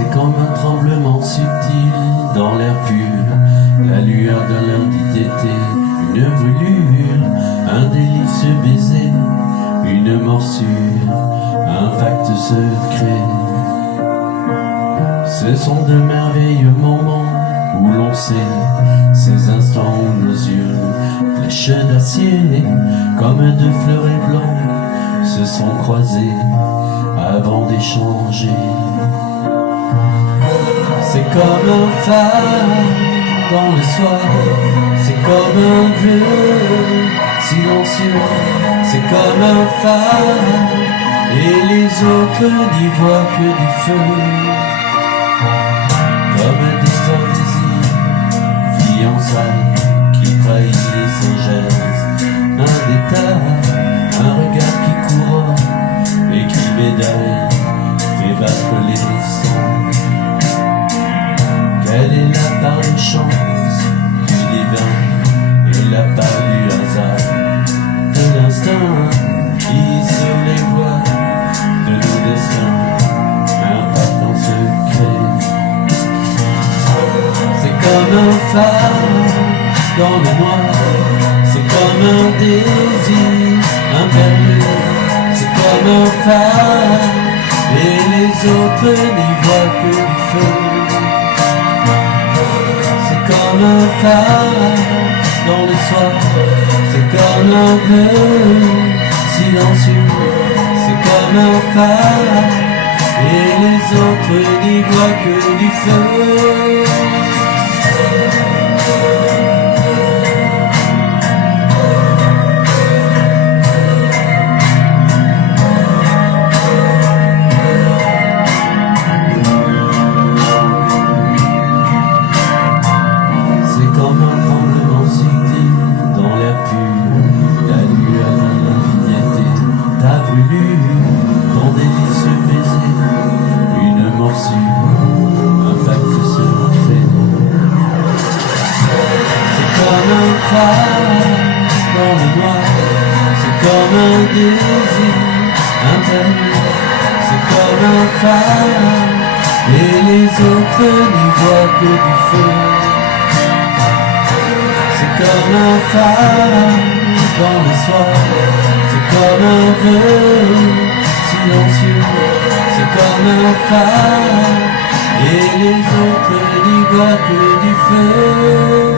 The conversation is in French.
C'est comme un tremblement subtil dans l'air pur, la lueur d'un lundi d'été, une brûlure, un délicieux baiser, une morsure, un pacte secret. Ce sont de merveilleux moments où l'on sait, ces instants où nos yeux, flèches d'acier, comme deux fleurets blancs, se sont croisés avant d'échanger. C'est comme un phare dans le soir, c'est comme un vœu silencieux, c'est comme un phare, et les autres n'y voient que du feu. Comme un distant désir, fiançailles qui trahit les singesses, un détail, un regard qui couronne et qui médaille, fait battre les sangs. Quelle est la part de chance du divin et la part du hasard, de l'instinct qui sur les voies de nos destins, un pacte en secret. C'est comme un phare dans le noir, c'est comme un désir impérieux, c'est comme un phare, et les autres n'y voient que du feu. Comme un phare dans le soir, c'est comme un vœu silencieux, c'est comme un phare, et les autres n'y voient que du feu. Ton délicieux baiser, une morsure, un pacte secret. C'est comme un phare dans le noir, c'est comme un désir intérieur, c'est comme un phare, et les autres n'y voient que du feu. C'est comme un phare dans le soir, c'est comme un vœu silencieux, c'est comme un phare, et les autres n'y voient que du feu.